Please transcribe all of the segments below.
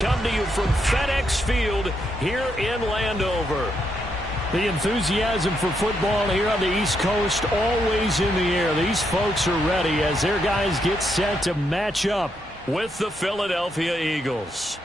Come to you from FedEx Field here in Landover. The enthusiasm for football here on the East Coast always in the air. These folks are ready as their guys get set to match up with the Philadelphia Eagles.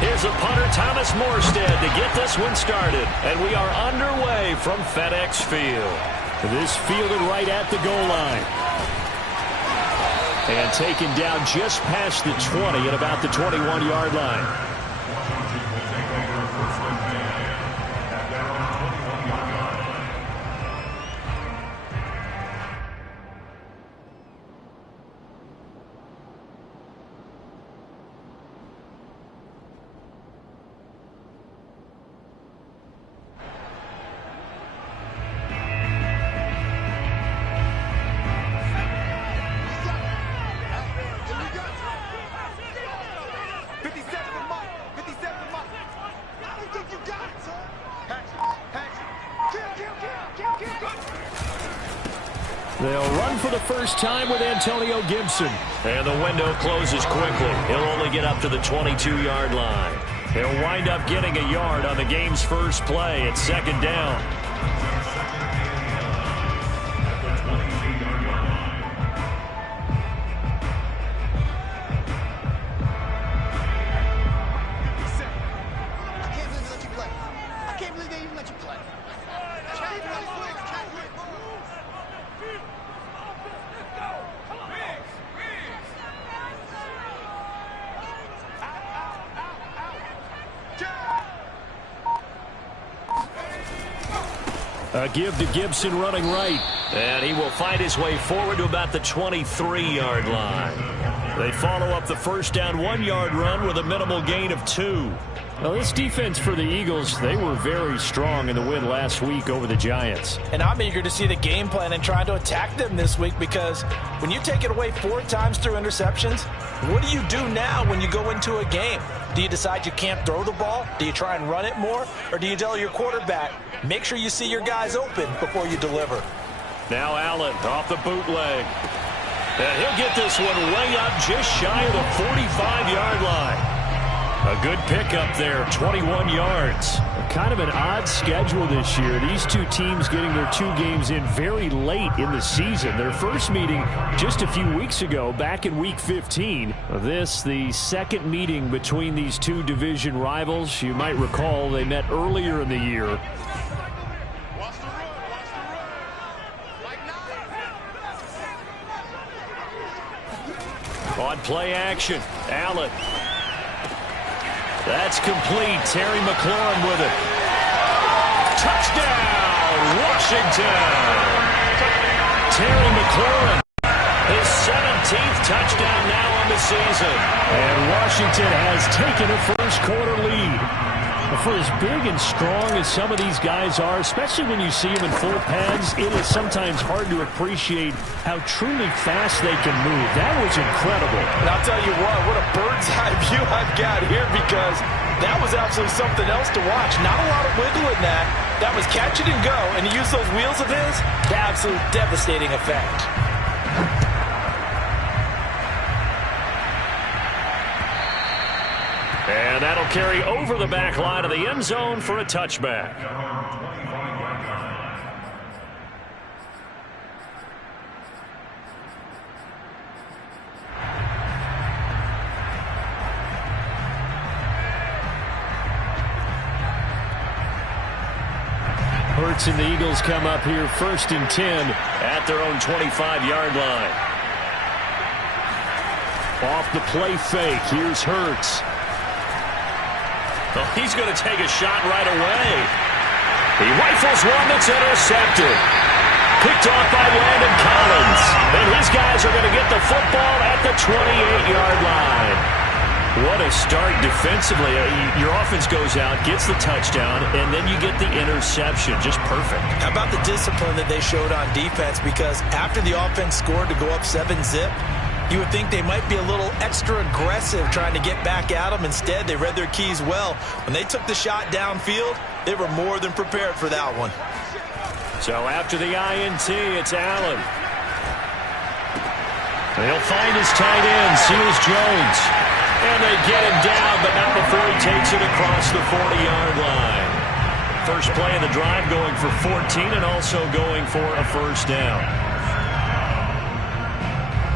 Here's a punter, Thomas Morstead, to get this one started. And we are underway from FedEx Field. This fielded right at the goal line. And taken down just past the 20 at about the 21-yard line. They'll run for the first time with Antonio Gibson. And the window closes quickly. He'll only get up to the 22-yard line. He'll wind up getting a yard on the game's first play at second down. A give to Gibson running right. And he will find his way forward to about the 23-yard line. They follow up the first down 1-yard run with a minimal gain of 2. Well, this defense for the Eagles, they were very strong in the win last week over the Giants. And I'm eager to see the game plan and try to attack them this week, because when you take it away 4 times through interceptions, what do you do now when you go into a game? Do you decide you can't throw the ball? Do you try and run it more? Or do you tell your quarterback, make sure you see your guys open before you deliver? Now Allen off the bootleg. And he'll get this one way up just shy of the 45-yard line. A good pickup there, 21 yards. Kind of an odd schedule this year. These two teams getting their 2 games in very late in the season. Their first meeting just a few weeks ago, back in Week 15. This, the second meeting between these two division rivals. You might recall they met earlier in the year. On play action, Allen. That's complete. Terry McLaurin with it. Touchdown, Washington. Terry McLaurin, his 17th touchdown now on the season. And Washington has taken a first-quarter lead. For as big and strong as some of these guys are, especially when you see them in full pads, it is sometimes hard to appreciate how truly fast they can move. That was incredible. And I'll tell you what a bird's eye view I've got here, because that was absolutely something else to watch. Not a lot of wiggle in that. That was catch it and go, and he used those wheels of his to absolute devastating effect. And that'll carry over the back line of the end zone for a touchback. Hurts and the Eagles come up here 1st and 10 at their own 25-yard line. Off the play fake, here's Hurts. Well, he's going to take a shot right away. He rifles one that's intercepted. Picked off by Landon Collins. And his guys are going to get the football at the 28-yard line. What a start defensively. Your offense goes out, gets the touchdown, and then you get the interception. Just perfect. How about the discipline that they showed on defense? Because after the offense scored to go up 7-zip, You would think they might be a little extra aggressive trying to get back at them. Instead, they read their keys well. When they took the shot downfield, they were more than prepared for that one. So after the INT, it's Allen. He'll find his tight end, Seals Jones. And they get him down, but not before he takes it across the 40-yard line. First play of the drive going for 14 and also going for a first down.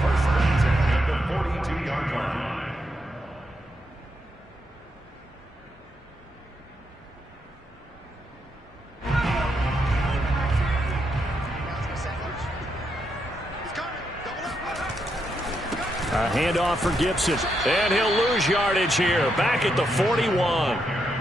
First down at the 42-yard line. A handoff for Gibson, and he'll lose yardage here, back at the 41.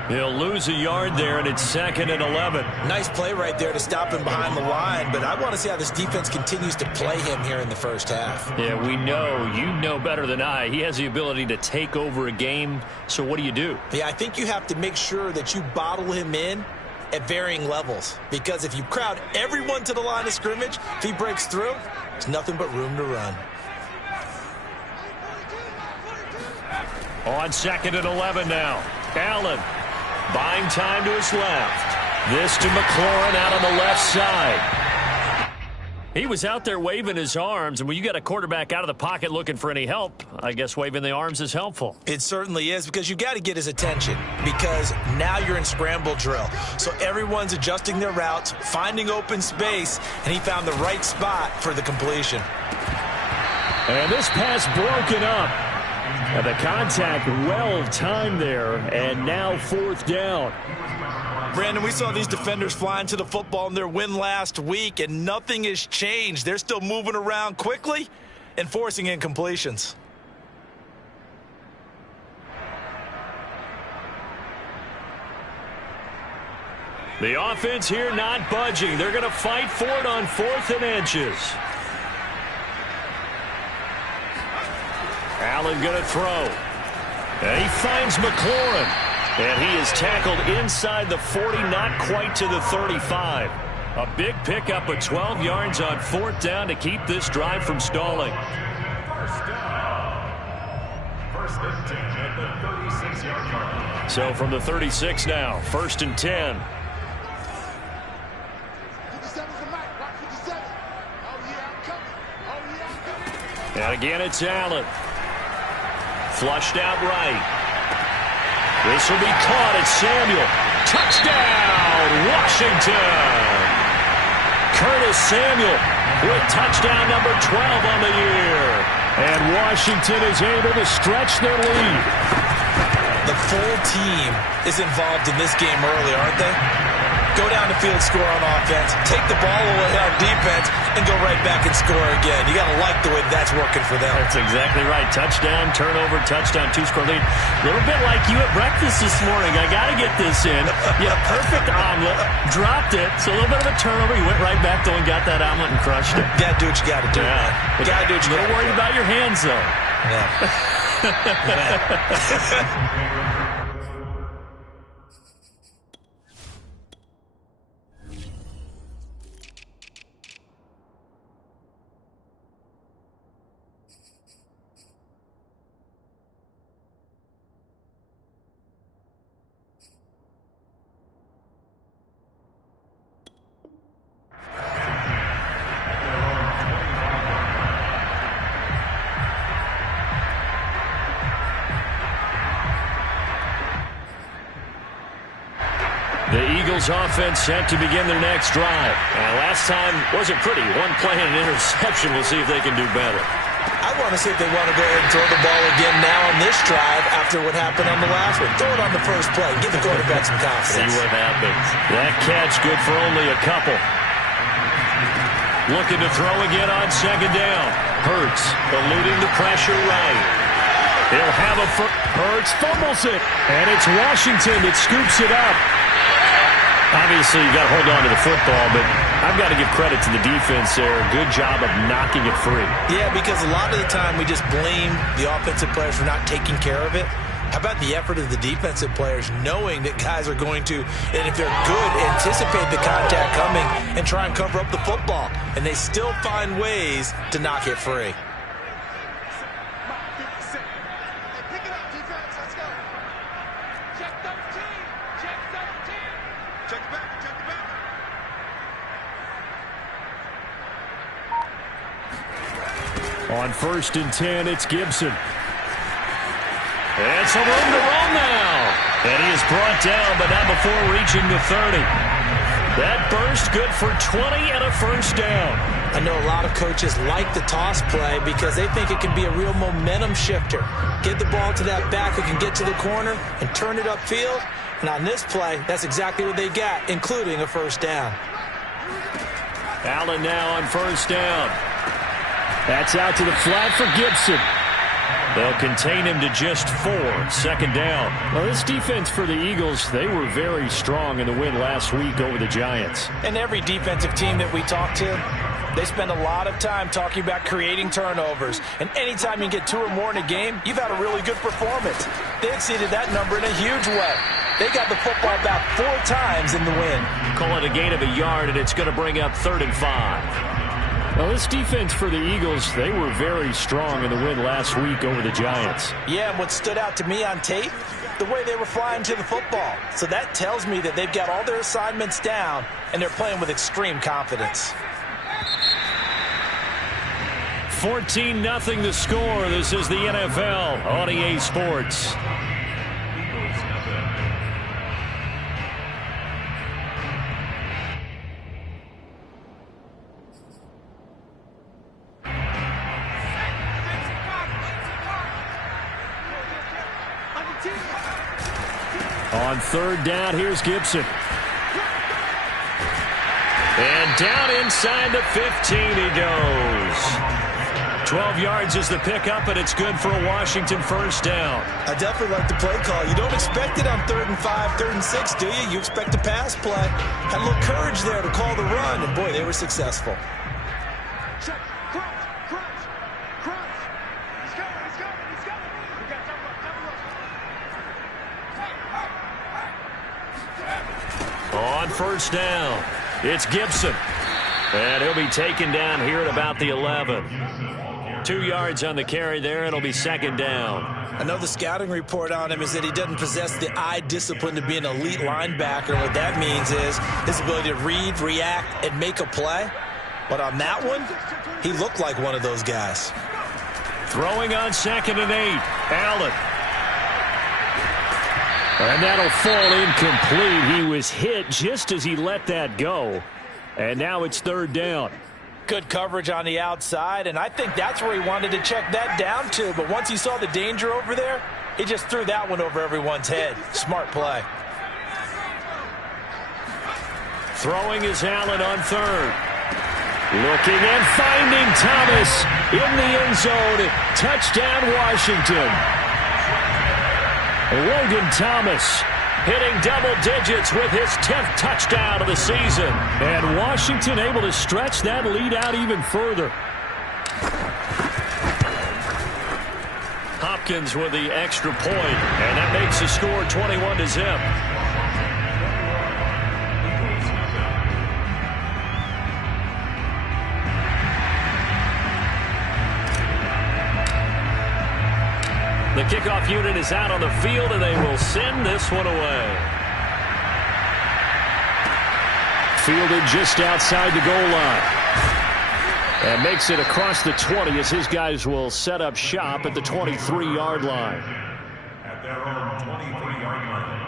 He'll lose a yard there, and it's 2nd and 11. Nice play right there to stop him behind the line, but I want to see how this defense continues to play him here in the first half. Yeah, we know. You know better than I. He has the ability to take over a game, so what do? Yeah, I think you have to make sure that you bottle him in at varying levels, because if you crowd everyone to the line of scrimmage, if he breaks through, there's nothing but room to run. On 2nd and 11 now. Allen buying time to his left. This to McLaurin out on the left side. He was out there waving his arms, and when you got a quarterback out of the pocket looking for any help, I guess waving the arms is helpful. It certainly is, because you got to get his attention, because now you're in scramble drill. So everyone's adjusting their routes, finding open space, and he found the right spot for the completion. And this pass broken up. And the contact well-timed there, and now 4th down. Brandon, we saw these defenders flying to the football in their win last week, and nothing has changed. They're still moving around quickly and forcing incompletions. The offense here not budging. They're going to fight for it on 4th and inches. Allen going to throw. And he finds McLaurin. And he is tackled inside the 40, not quite to the 35. A big pickup of 12 yards on 4th down to keep this drive from stalling. First down. First and 10 at the 36-yard line. So from the 36 now, 1st and 10. And again, it's Allen. Flushed out right. This will be caught at Samuel. Touchdown, Washington. Curtis Samuel with touchdown number 12 on the year. And Washington is able to stretch their lead. The full team is involved in this game early, aren't they? Go down the field, score on offense, take the ball away on defense, and go right back and score again. You got to like the way that's working for them. That's exactly right. Touchdown, turnover, touchdown, 2-score lead. A little bit like you at breakfast this morning. I got to get this in. You had a perfect omelet, dropped it, so a little bit of a turnover. You went right back, though, and got that omelet and crushed it. Got to do what you got to do, man. Got to do what you got to do. A little worried about your hands, though. Yeah. The Eagles offense set to begin their next drive. Last time wasn't pretty. One play and an interception. We'll see if they can do better. I want to see if they want to go ahead and throw the ball again now on this drive after what happened on the last one. Throw it on the first play. Give the quarterback some confidence. See what happens. That catch good for only a couple. Looking to throw again on 2nd down. Hurts eluding the pressure right. He'll have a Hurts fumbles it. And it's Washington that scoops it up. Obviously, you've got to hold on to the football, but I've got to give credit to the defense there. Good job of knocking it free. Yeah, because a lot of the time we just blame the offensive players for not taking care of it. How about the effort of the defensive players knowing that guys are going to, and if they're good, anticipate the contact coming and try and cover up the football. And they still find ways to knock it free. On 1st and 10, it's Gibson. And some room to run now. And he is brought down, but not before reaching the 30. That burst good for 20 and a first down. I know a lot of coaches like the toss play because they think it can be a real momentum shifter. Get the ball to that back who can get to the corner and turn it upfield. And on this play, that's exactly what they got, including a first down. Allen now on 1st down. That's out to the flat for Gibson. They'll contain him to just 4. 2nd down. Well, this defense for the Eagles, they were very strong in the win last week over the Giants. And every defensive team that we talk to, they spend a lot of time talking about creating turnovers. And anytime you get 2 or more in a game, you've had a really good performance. They exceeded that number in a huge way. They got the football back 4 times in the win. Call it a gain of a yard, and it's going to bring up 3rd and 5. Well, this defense for the Eagles, they were very strong in the win last week over the Giants. Yeah, and what stood out to me on tape, the way they were flying to the football. So that tells me that they've got all their assignments down, and they're playing with extreme confidence. 14-0 the score. This is the NFL on EA Sports. On 3rd down, here's Gibson. And down inside the 15 he goes. 12 yards is the pickup, and it's good for a Washington first down. I definitely like the play call. You don't expect it on 3rd and 5, 3rd and 6, do you? You expect a pass play. Had a little courage there to call the run, and boy, they were successful. On 1st down, it's Gibson. And he'll be taken down here at about the 11. 2 yards on the carry there. It'll be 2nd down. I know the scouting report on him is that he doesn't possess the eye discipline to be an elite linebacker. What that means is his ability to read, react, and make a play. But on that one, he looked like one of those guys. Throwing on 2nd and 8. Allen. And that'll fall incomplete. He was hit just as he let that go. And now it's 3rd down. Good coverage on the outside, and I think that's where he wanted to check that down to. But once he saw the danger over there, he just threw that one over everyone's head. Smart play. Throwing is Allen on 3rd. Looking and finding Thomas in the end zone. Touchdown, Washington. Logan Thomas hitting double digits with his 10th touchdown of the season. And Washington able to stretch that lead out even further. Hopkins with the extra point, and that makes the score 21-0. The kickoff unit is out on the field, and they will send this one away. Fielded just outside the goal line. And makes it across the 20 as his guys will set up shop at the 23-yard line. At their own 23-yard line.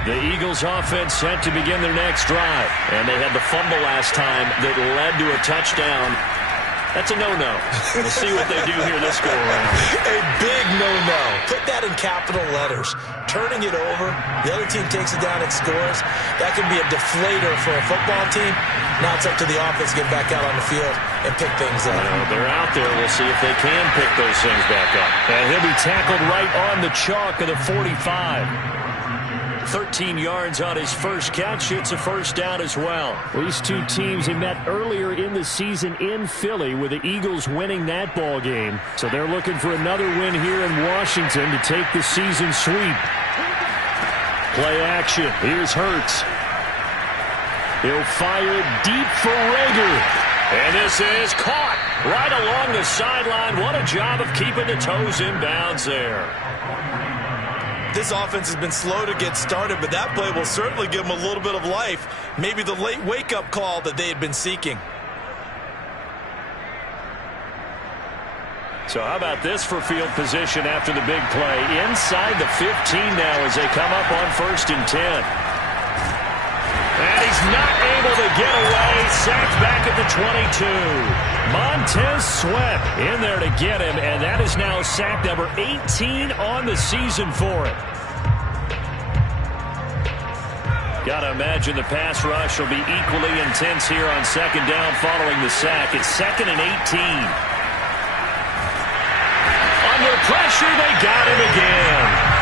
The Eagles offense set to begin their next drive. And they had the fumble last time that led to a touchdown. That's a no-no. We'll see what they do here this go-around. A big no-no. Put that in capital letters. Turning it over, the other team takes it down and scores. That can be a deflator for a football team. Now it's up to the offense to get back out on the field and pick things up. They're out there. We'll see if they can pick those things back up. And he'll be tackled right on the chalk of the 45. 13 yards on his first catch. It's a first down as well. These two teams, they met earlier in the season in Philly with the Eagles winning that ball game. So they're looking for another win here in Washington to take the season sweep. Play action. Here's Hurts. He'll fire deep for Rager. And this is caught right along the sideline. What a job of keeping the toes in bounds there. This offense has been slow to get started, but that play will certainly give them a little bit of life. Maybe the late wake-up call that they had been seeking. So how about this for field position after the big play? Inside the 15 now as they come up on 1st and 10. And he's not able to get away. Sacked back at the 22. Montez Sweat in there to get him, and that is now sack number 18 on the season for him. Got to imagine the pass rush will be equally intense here on 2nd down following the sack. It's 2nd and 18. Under pressure, they got him again.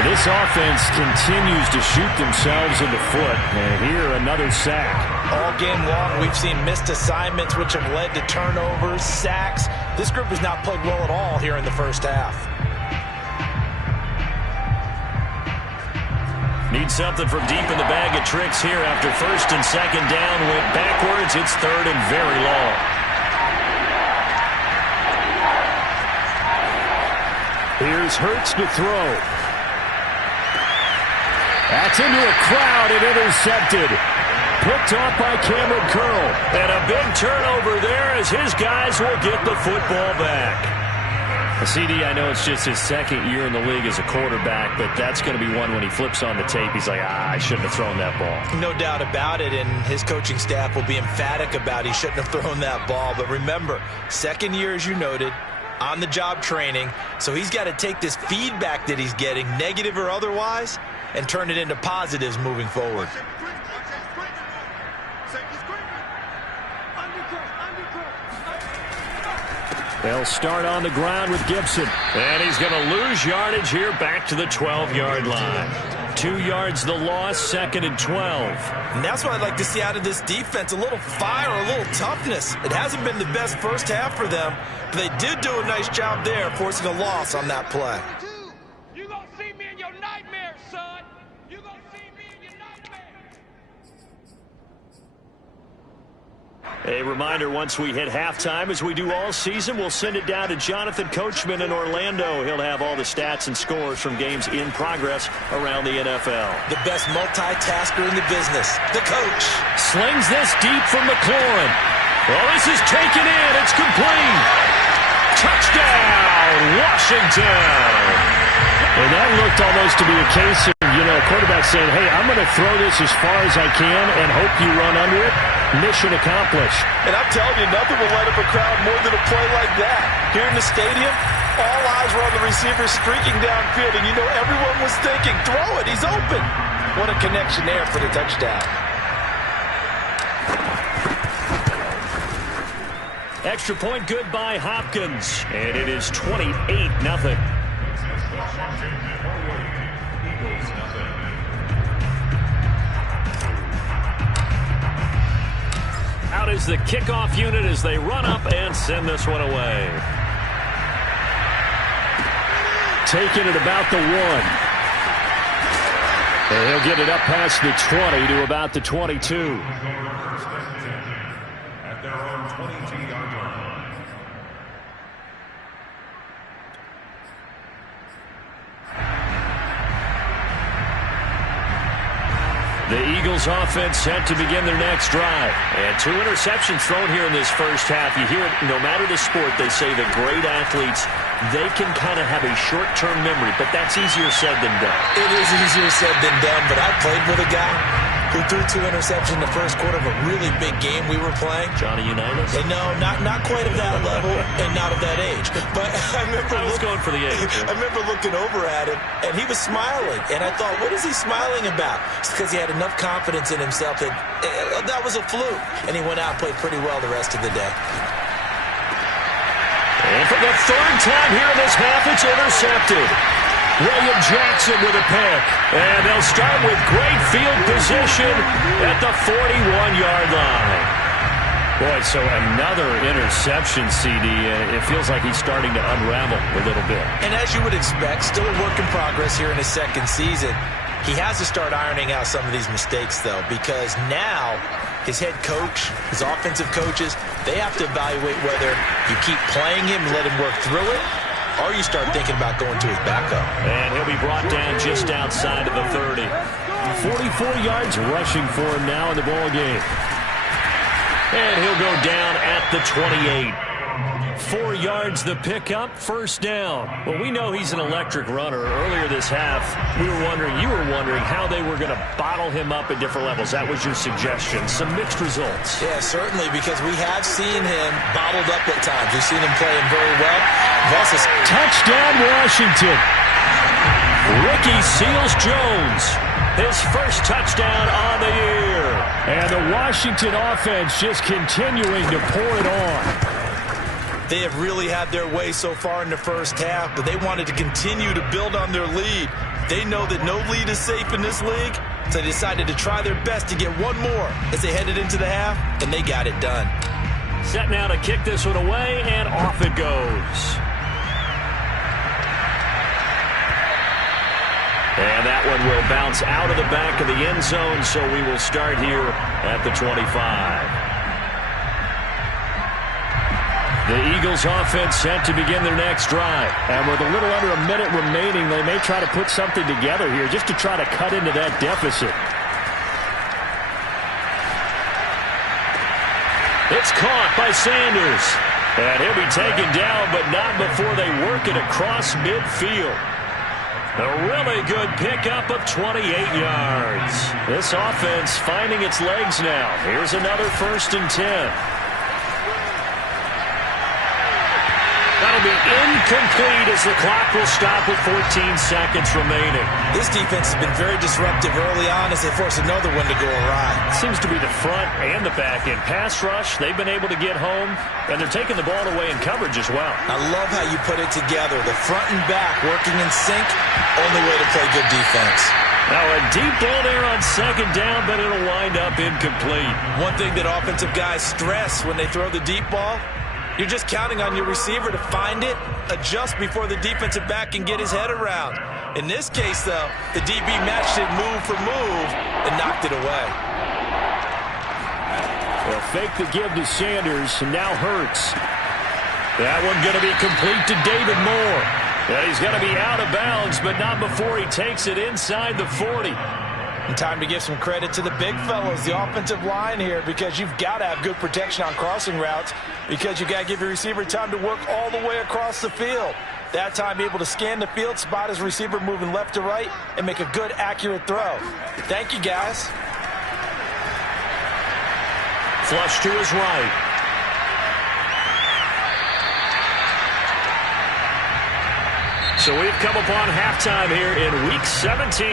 This offense continues to shoot themselves in the foot. And here, another sack. All game long, we've seen missed assignments, which have led to turnovers, sacks. This group has not played well at all here in the first half. Need something from deep in the bag of tricks here after 1st and 2nd down. Went backwards. It's 3rd and very long. Here's Hurts to throw. That's into a crowd and intercepted. Picked off by Cameron Curl. And a big turnover there as his guys will get the football back. CD, I know it's just his 2nd year in the league as a quarterback, but that's going to be one when he flips on the tape. He's like, I shouldn't have thrown that ball. No doubt about it, and his coaching staff will be emphatic about he shouldn't have thrown that ball. But remember, 2nd year, as you noted, on-the-job training, so he's got to take this feedback that he's getting, negative or otherwise, and turn it into positives moving forward. They'll start on the ground with Gibson. And he's going to lose yardage here back to the 12-yard line. 2 yards the loss, 2nd and 12. And that's what I'd like to see out of this defense, a little fire, a little toughness. It hasn't been the best first half for them, but they did do a nice job there, forcing a loss on that play. You're going to see me in your nightmares, son. You're going to see me in your nightmares. A reminder, once we hit halftime, as we do all season, we'll send it down to Jonathan Coachman in Orlando. He'll have all the stats and scores from games in progress around the NFL. The best multitasker in the business, the coach. Slings this deep from McLaurin. Well, this is taken in. It's complete. Touchdown, Washington. And that looked almost to be a case of, a quarterback saying, hey, I'm going to throw this as far as I can and hope you run under it. Mission accomplished. And I'm telling you, nothing will light up a crowd more than a play like that. Here in the stadium, all eyes were on the receiver streaking downfield, and everyone was thinking, throw it, he's open. What a connection there for the touchdown. Extra point good by Hopkins. And it is 28-0. Out is the kickoff unit as they run up and send this one away. Taking it about the 1. And he'll get it up past the 20 to about the 22. At their own 22-yard line. The Eagles offense set to begin their next drive. And 2 interceptions thrown here in this first half. You hear it, no matter the sport, they say the great athletes, they can kind of have a short-term memory, but that's easier said than done. It is easier said than done, but I played with a guy who threw 2 interceptions in the first quarter of a really big game we were playing. Johnny Unitas? And no, not quite of that level and not of that age. But I was going for the age. I remember looking over at him, and he was smiling. And I thought, what is he smiling about? It's because he had enough confidence in himself that that was a fluke. And he went out and played pretty well the rest of the day. And for the 3rd time here in this half, it's intercepted. William Jackson with a pick. And they'll start with great field position at the 41-yard line. Boy, so another interception, CD. It feels like he's starting to unravel a little bit. And as you would expect, still a work in progress here in his 2nd season. He has to start ironing out some of these mistakes, though, because now his head coach, his offensive coaches, they have to evaluate whether you keep playing him and let him work through it, or you start thinking about going to his backup. And he'll be brought down just outside of the 30. 44 yards rushing for him now in the ball game. And he'll go down at the 28. 4 yards the pickup, first down. Well, we know he's an electric runner. Earlier this half, you were wondering how they were going to bottle him up at different levels. That was your suggestion. Some mixed results. Yeah, certainly, because we have seen him bottled up at times. We've seen him playing very well. Touchdown, Washington. Ricky Seals-Jones, his first touchdown on the year. And the Washington offense just continuing to pour it on. They have really had their way so far in the first half, but they wanted to continue to build on their lead. They know that no lead is safe in this league, so they decided to try their best to get one more as they headed into the half, and they got it done. Set now to kick this one away, and off it goes. And that one will bounce out of the back of the end zone, so we will start here at the 25. The Eagles offense set to begin their next drive. And with a little under a minute remaining, they may try to put something together here just to try to cut into that deficit. It's caught by Sanders. And he'll be taken down, but not before they work it across midfield. A really good pickup of 28 yards. This offense finding its legs now. Here's another 1st and 10. That'll be incomplete as the clock will stop with 14 seconds remaining. This defense has been very disruptive early on as they force another one to go awry. Seems to be the front and the back end. Pass rush, they've been able to get home, and they're taking the ball away in coverage as well. I love how you put it together. The front and back working in sync, only way to play good defense. Now a deep ball there on 2nd down, but it'll wind up incomplete. One thing that offensive guys stress when they throw the deep ball, you're just counting on your receiver to find it, adjust before the defensive back can get his head around. In this case, though, the DB matched it move for move and knocked it away. They'll fake the give to Sanders, and now Hurts. That one going to be complete to David Moore. Yeah, he's going to be out of bounds, but not before he takes it inside the 40. And time to give some credit to the big fellas, the offensive line here, because you've got to have good protection on crossing routes because you've got to give your receiver time to work all the way across the field. That time, be able to scan the field, spot his receiver moving left to right, and make a good, accurate throw. Thank you, guys. Flush to his right. So we've come upon halftime here in Week 17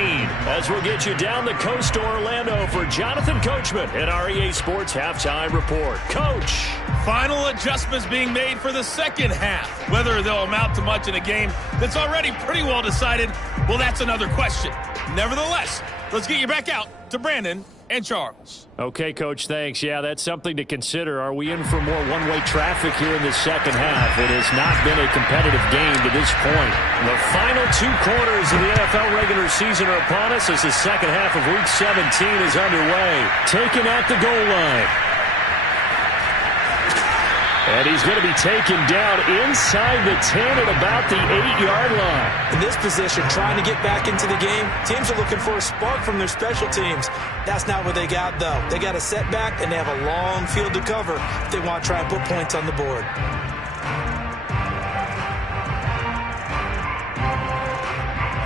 as we'll get you down the coast to Orlando for Jonathan Coachman at our EA Sports Halftime Report. Coach. Final adjustments being made for the second half. Whether they'll amount to much in a game that's already pretty well decided, well, that's another question. Nevertheless, let's get you back out to Brandon and Charles. Okay, Coach, thanks. Yeah, that's something to consider. Are we in for more one-way traffic here in the second half? It has not been a competitive game to this point. The final 2 quarters of the NFL regular season are upon us as the second half of Week 17 is underway. Taken at the goal line. And he's going to be taken down inside the 10 at about the 8-yard line. In this position, trying to get back into the game, teams are looking for a spark from their special teams. That's not what they got, though. They got a setback, and they have a long field to cover if they want to try and put points on the board.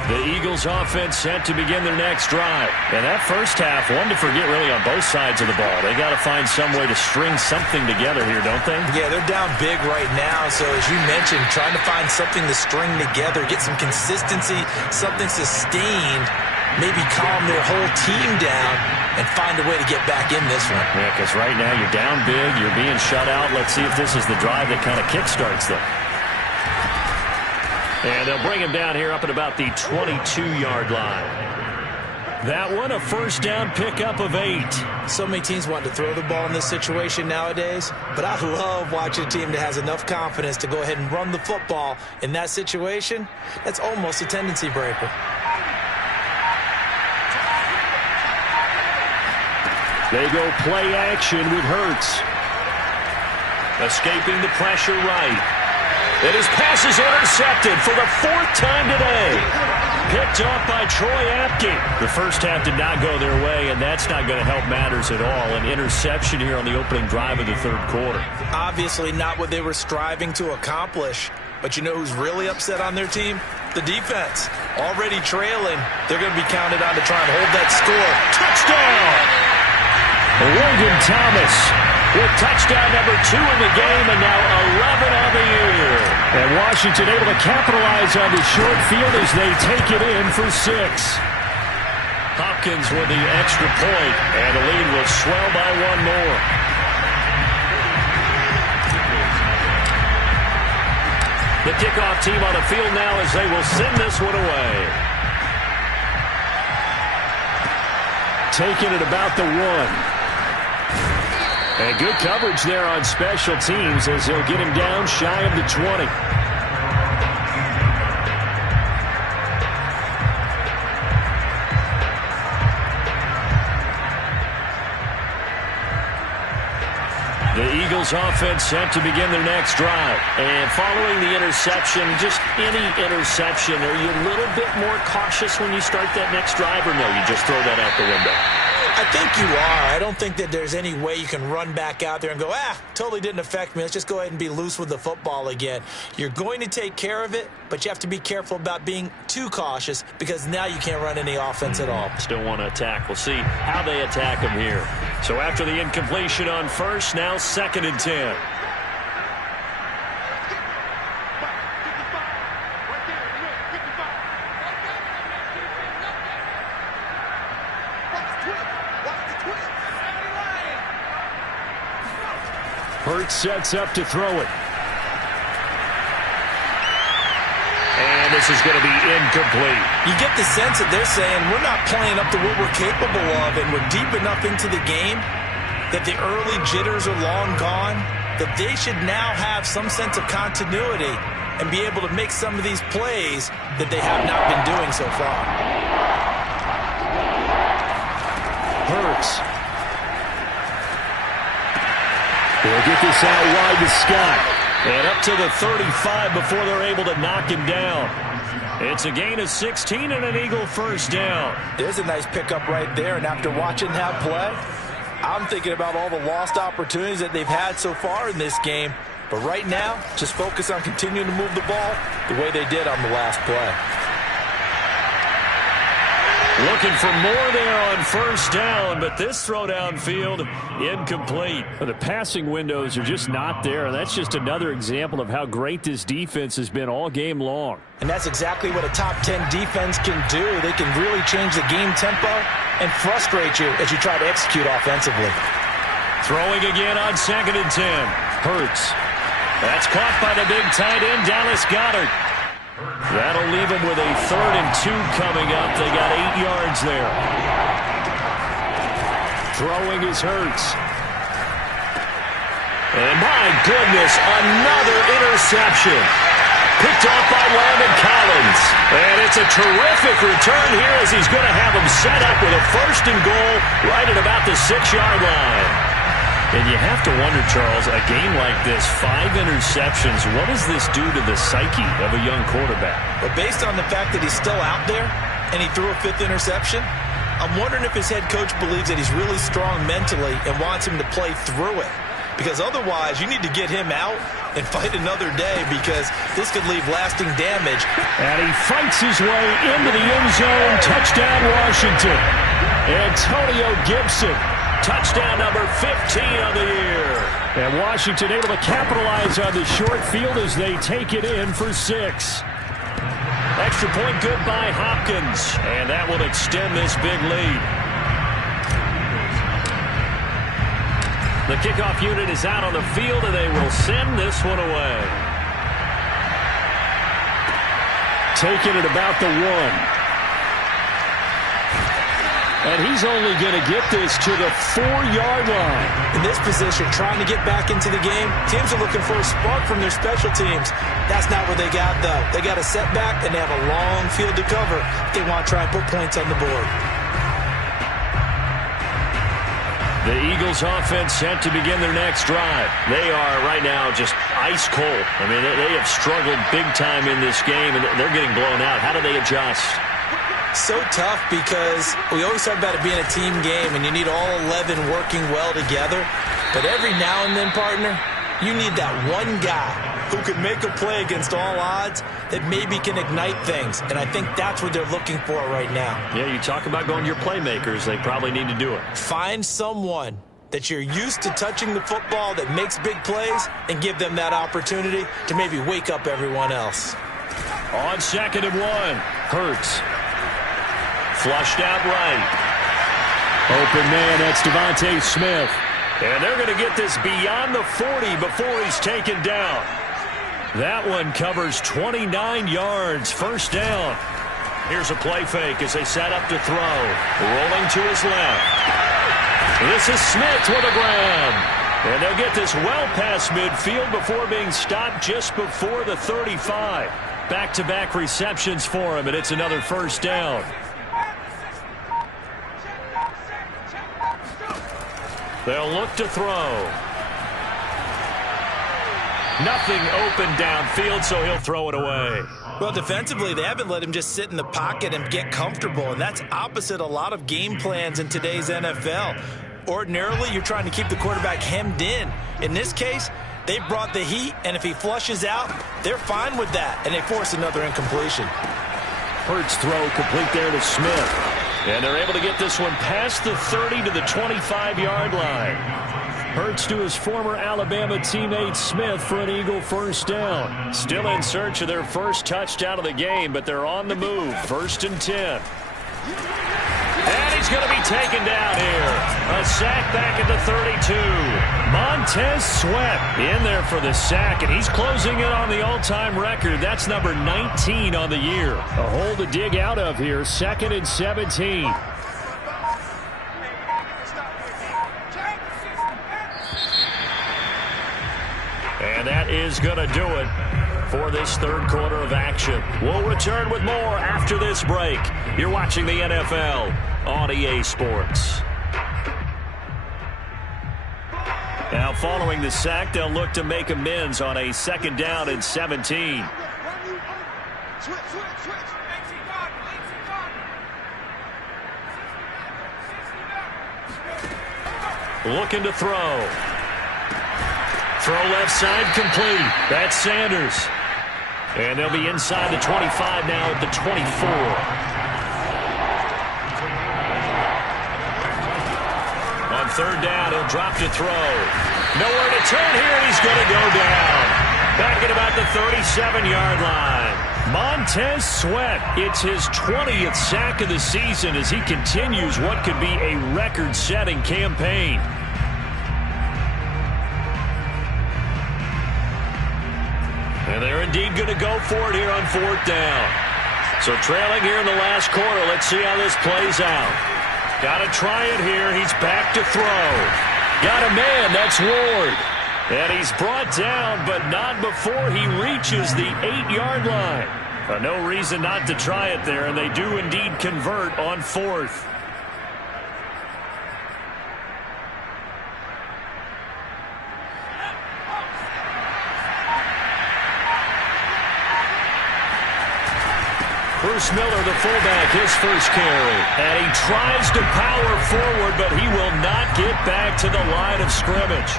The Eagles offense set to begin their next drive. And that first half, one to forget really on both sides of the ball. They got to find some way to string something together here, don't they? Yeah, they're down big right now. So as you mentioned, trying to find something to string together, get some consistency, something sustained, maybe calm their whole team down and find a way to get back in this one. Yeah, because right now you're down big, you're being shut out. Let's see if this is the drive that kind of kickstarts them. And they'll bring him down here up at about the 22-yard line. That one, a first down pickup of 8. So many teams want to throw the ball in this situation nowadays, but I love watching a team that has enough confidence to go ahead and run the football in that situation. That's almost a tendency breaker. They go play action with Hurts. Escaping the pressure right. And his pass is intercepted for the 4th time today. Picked off by Troy Apke. The first half did not go their way, and that's not going to help matters at all. An interception here on the opening drive of the 3rd quarter. Obviously not what they were striving to accomplish. But you know who's really upset on their team? The defense. Already trailing. They're going to be counted on to try and hold that score. Touchdown! Logan Thomas with touchdown number 2 in the game, and now 11 on the year. And Washington able to capitalize on the short field as they take it in for 6. Hopkins with the extra point, and the lead will swell by 1 more. The kickoff team on the field now as they will send this one away. Taking it about the 1. And good coverage there on special teams as they'll get him down shy of the 20. The Eagles offense set to begin their next drive. And following the interception, just any interception, are you a little bit more cautious when you start that next drive, or no, you just throw that out the window? I think you are. I don't think that there's any way you can run back out there and go, totally didn't affect me. Let's just go ahead and be loose with the football again. You're going to take care of it, but you have to be careful about being too cautious because now you can't run any offense at all. Still want to attack. We'll see how they attack him here. So after the incompletion on first, now 2nd and 10. Hurts sets up to throw it. And this is going to be incomplete. You get the sense that they're saying we're not playing up to what we're capable of, and we're deep enough into the game that the early jitters are long gone, that they should now have some sense of continuity and be able to make some of these plays that they have not been doing so far. Hurts. They'll get this out wide to Scott. And up to the 35 before they're able to knock him down. It's a gain of 16 and an Eagle first down. There's a nice pickup right there, and after watching that play, I'm thinking about all the lost opportunities that they've had so far in this game. But right now, just focus on continuing to move the ball the way they did on the last play. Looking for more there on first down, but this throw downfield incomplete. The passing windows are just not there, and that's just another example of how great this defense has been all game long. And that's exactly what a top 10 defense can do. They can really change the game tempo and frustrate you as you try to execute offensively. Throwing again on 2nd and 10. Hurts. That's caught by the big tight end, Dallas Goedert. That'll leave them with a 3rd and 2 coming up. They got 8 yards there. Throwing is Hurts. And my goodness, another interception. Picked off by Landon Collins. And it's a terrific return here as he's going to have them set up with a 1st and goal right at about the 6-yard line. And you have to wonder, Charles, a game like this, 5 interceptions, what does this do to the psyche of a young quarterback? But based on the fact that he's still out there and he threw a 5th interception, I'm wondering if his head coach believes that he's really strong mentally and wants him to play through it. Because otherwise, you need to get him out and fight another day because this could leave lasting damage. And he fights his way into the end zone. Touchdown, Washington. Antonio Gibson. Touchdown number 15 on the year. And Washington able to capitalize on the short field as they take it in for 6. Extra point good by Hopkins. And that will extend this big lead. The kickoff unit is out on the field, and they will send this one away. Taking it about the 1. And he's only going to get this to the 4-yard line. In this position, trying to get back into the game, teams are looking for a spark from their special teams. That's not what they got, though. They got a setback, and they have a long field to cover. They want to try and put points on the board. The Eagles offense set to begin their next drive. They are right now just ice cold. I mean, they have struggled big time in this game, and they're getting blown out. How do they adjust? So tough because we always talk about it being a team game, and you need all 11 working well together. But every now and then, partner, you need that one guy who can make a play against all odds that maybe can ignite things. And I think that's what they're looking for right now. Yeah, you talk about going to your playmakers. They probably need to do it. Find someone that you're used to touching the football that makes big plays and give them that opportunity to maybe wake up everyone else. On 2nd and 1, Hurts. Flushed out right. Open man, that's Devontae Smith. And they're going to get this beyond the 40 before he's taken down. That one covers 29 yards, first down. Here's a play fake as they set up to throw. Rolling to his left. This is Smith with a grab. And they'll get this well past midfield before being stopped just before the 35. Back-to-back receptions for him, and it's another first down. They'll look to throw. Nothing open downfield, so he'll throw it away. Well, defensively, they haven't let him just sit in the pocket and get comfortable, and that's opposite a lot of game plans in today's NFL. Ordinarily, you're trying to keep the quarterback hemmed in. In this case, they brought the heat, and if he flushes out, they're fine with that, and they force another incompletion. Hurts throw complete there to Smith. And they're able to get this one past the 30 to the 25-yard line. Hurts to his former Alabama teammate Smith for an Eagle first down. Still in search of their first touchdown of the game, but they're on the move. 1st and 10. And he's going to be taken down here. A sack back at the 32. Montez Sweat in there for the sack, and he's closing in on the all-time record. That's number 19 on the year. A hole to dig out of here. 2nd and 17. And that is going to do it for this third quarter of action. We'll return with more after this break. You're watching the NFL on EA Sports. Now, following the sack, they'll look to make amends on a 2nd down and 17. Looking to throw. Throw left side complete. That's Sanders. And they'll be inside the 25 now at the 24. On 3rd down, he'll drop to throw. Nowhere to turn here, and he's going to go down. Back at about the 37-yard line. Montez Sweat, it's his 20th sack of the season as he continues what could be a record-setting campaign. And they're indeed going to go for it here on 4th down. So trailing here in the last quarter, let's see how this plays out. Got to try it here. He's back to throw. Got a man. That's Ward. And he's brought down, but not before he reaches the 8-yard line. No reason not to try it there, and they do indeed convert on 4th. Bruce Miller, the fullback, his first carry. And he tries to power forward, but he will not get back to the line of scrimmage.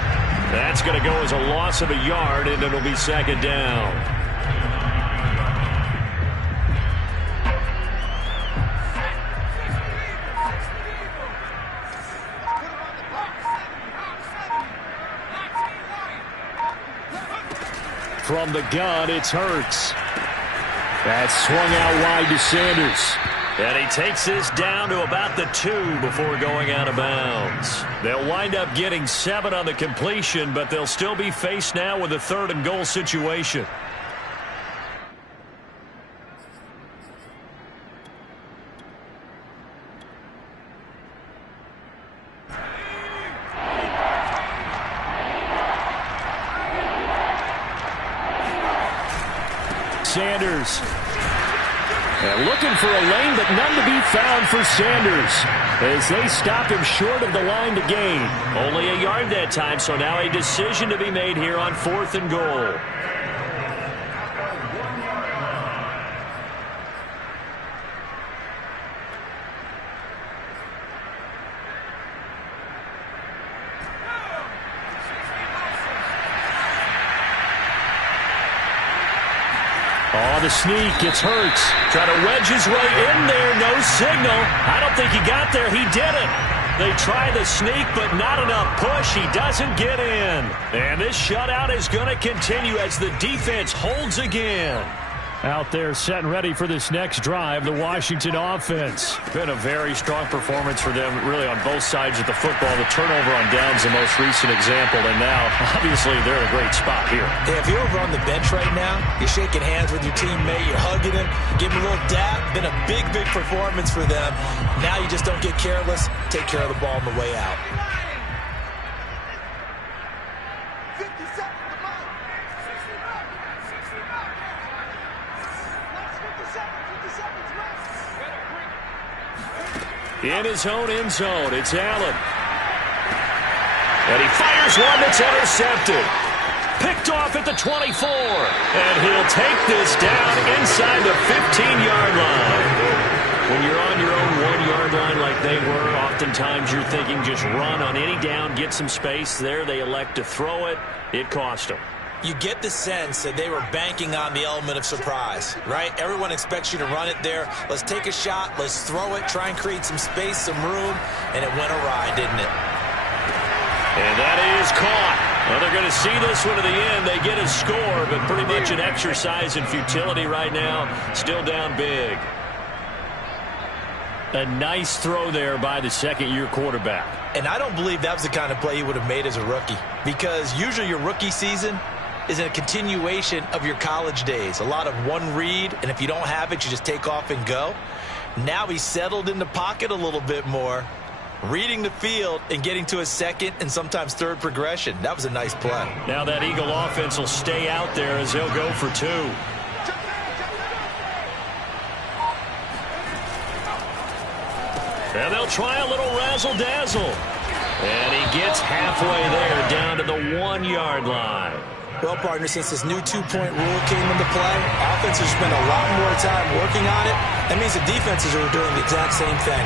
That's going to go as a loss of a yard, and it'll be 2nd down. From the gun, it's Hurts. That's swung out wide to Sanders. And he takes this down to about the 2 before going out of bounds. They'll wind up getting 7 on the completion, but they'll still be faced now with a 3rd and goal situation. Sanders And looking for a lane, but none to be found for Sanders as they stop him short of the line to gain. Only a yard that time, so now a decision to be made here on 4th and goal. Oh, the sneak. It's Hurts. Try to wedge his way in there. No signal. I don't think he got there. He didn't. They try the sneak, but not enough push. He doesn't get in. And this shutout is going to continue as the defense holds again. Out there set and ready for this next drive, the Washington offense. Been a very strong performance for them, really, on both sides of the football. The turnover on downs the most recent example, and now, obviously, they're in a great spot here. Yeah, if you're over on the bench right now, you're shaking hands with your teammate, you're hugging him, give him a little dab. Been a big, big performance for them. Now you just don't get careless. Take care of the ball on the way out. In his own end zone, it's Allen. And he fires one that's intercepted. Picked off at the 24. And he'll take this down inside the 15-yard line. When you're on your own 1-yard line like they were, oftentimes you're thinking just run on any down, get some space. There they elect to throw it. It cost them. You get the sense that they were banking on the element of surprise, right? Everyone expects you to run it there. Let's take a shot. Let's throw it. Try and create some space, some room. And it went awry, didn't it? And that is caught. Well, they're going to see this one to the end. They get a score, but pretty much an exercise in futility right now. Still down big. A nice throw there by the second-year quarterback. And I don't believe that was the kind of play he would have made as a rookie, because usually your rookie season is a continuation of your college days. A lot of one read, and if you don't have it, you just take off and go. Now he's settled in the pocket a little bit more, reading the field and getting to a second and sometimes third progression. That was a nice play. Now that Eagle offense will stay out there as they'll go for 2. And they'll try a little razzle-dazzle. And he gets halfway there down to the 1-yard line. Well, partner, since this new two-point rule came into play, offenses spend a lot more time working on it. That means the defenses are doing the exact same thing.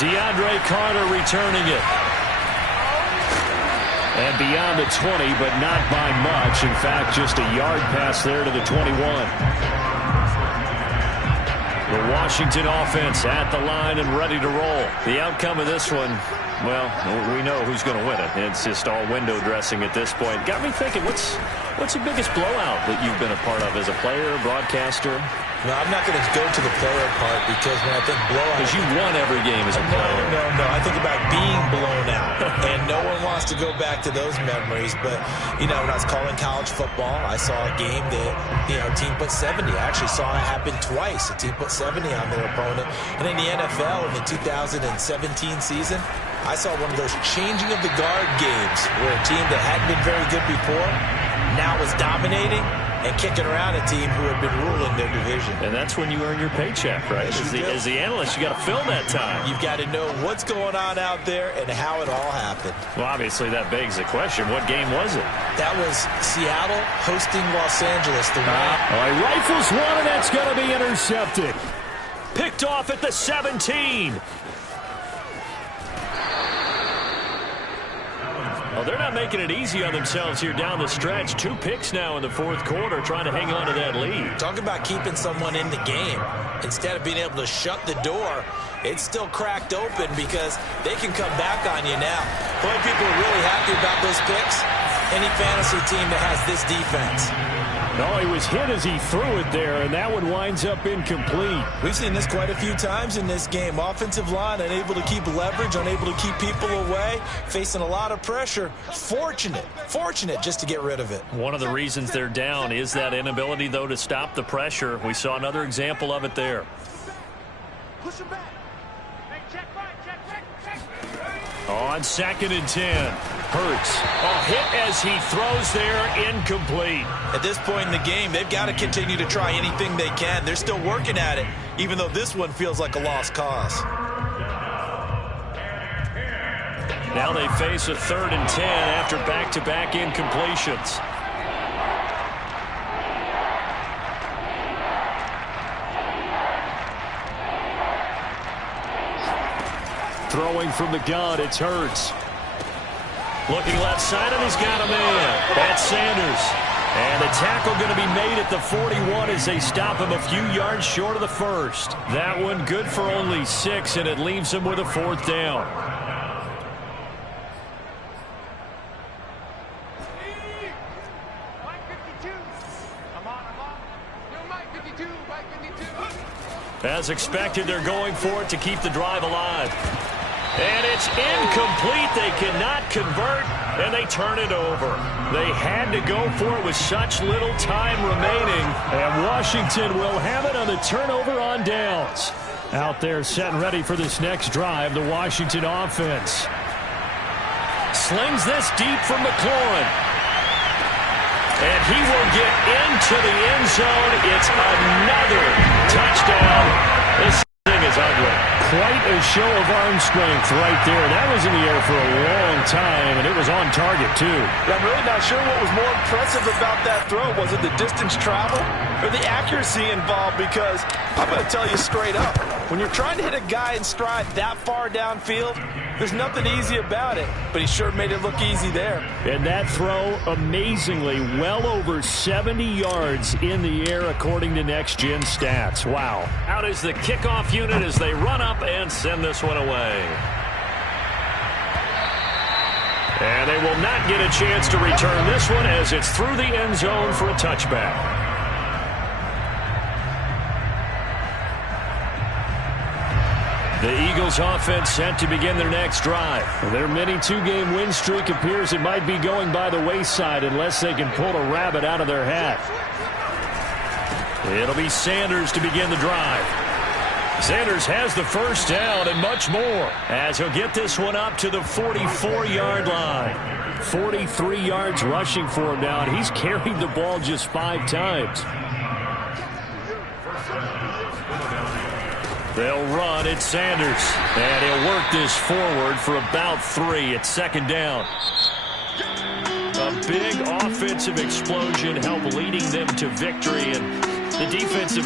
DeAndre Carter returning it. And beyond the 20, but not by much. In fact, just a yard pass there to the 21. The Washington offense at the line and ready to roll. The outcome of this one, well, we know who's going to win it. It's just all window dressing at this point. Got me thinking, what's the biggest blowout that you've been a part of as a player, broadcaster? No, I'm not going to go to the player part, because when I think blowout... Because you won every game as a player. No. I think about being blown out. And no one wants to go back to those memories. But, when I was calling college football, I saw a game that, a team put 70. I actually saw it happen twice. A team put 70 on their opponent. And in the NFL, in the 2017 season, I saw one of those changing of the guard games where a team that hadn't been very good before now was dominating and kicking around a team who had been ruling their division. And that's when you earn your paycheck, right? As the analyst, you got to fill that time. You've got to know what's going on out there and how it all happened. Well, obviously, that begs the question, what game was it? That was Seattle hosting Los Angeles. The rifles one, and that's going to be intercepted. Picked off at the 17. Well, they're not making it easy on themselves here down the stretch. 2 picks now in the fourth quarter, trying to hang on to that lead. Talk about keeping someone in the game. Instead of being able to shut the door, it's still cracked open because they can come back on you now. Boy, people are really happy about those picks. Any fantasy team that has this defense. No, he was hit as he threw it there, and that one winds up incomplete. We've seen this quite a few times in this game. Offensive line unable to keep leverage, unable to keep people away, facing a lot of pressure. Fortunate just to get rid of it. One of the reasons they're down is that inability, though, to stop the pressure. We saw another example of it there. Push him back. Hey, check right. On 2nd and 10. Hurts. A hit as he throws there, incomplete. At this point in the game, they've got to continue to try anything they can. They're still working at it, even though this one feels like a lost cause. Now they face a 3rd and 10 after back-to-back incompletions. Throwing from the gun, it's Hurts. Looking left side, and he's got a man. That's Sanders. And a tackle going to be made at the 41 as they stop him a few yards short of the first. That one good for only 6, and it leaves him with a 4th down. As expected, they're going for it to keep the drive alive. And it's incomplete. They cannot convert, and they turn it over. They had to go for it with such little time remaining, and Washington will have it on the turnover on downs. Out there set and ready for this next drive, the Washington offense. Slings this deep from McLaurin. And he will get into the end zone. It's another touchdown. This thing is ugly. Quite a show of arm strength right there. That was in the air for a long time, and it was on target, too. I'm really not sure what was more impressive about that throw. Was it the distance travel or the accuracy involved? Because I'm going to tell you straight up, when you're trying to hit a guy in stride that far downfield, there's nothing easy about it, but he sure made it look easy there. And that throw, amazingly, well over 70 yards in the air, according to Next Gen Stats. Wow. Out is the kickoff unit as they run up and send this one away. And they will not get a chance to return this one as it's through the end zone for a touchback. The Eagles offense set to begin their next drive. Their mini 2-game win streak appears it might be going by the wayside unless they can pull a rabbit out of their hat. It'll be Sanders to begin the drive. Sanders has the first down and much more as he'll get this one up to the 44-yard line. 43 yards rushing for him now, and he's carried the ball just 5 times. They'll run at Sanders, and he'll work this forward for about 3. It's 2nd down. A big offensive explosion helped leading them to victory, and the defensive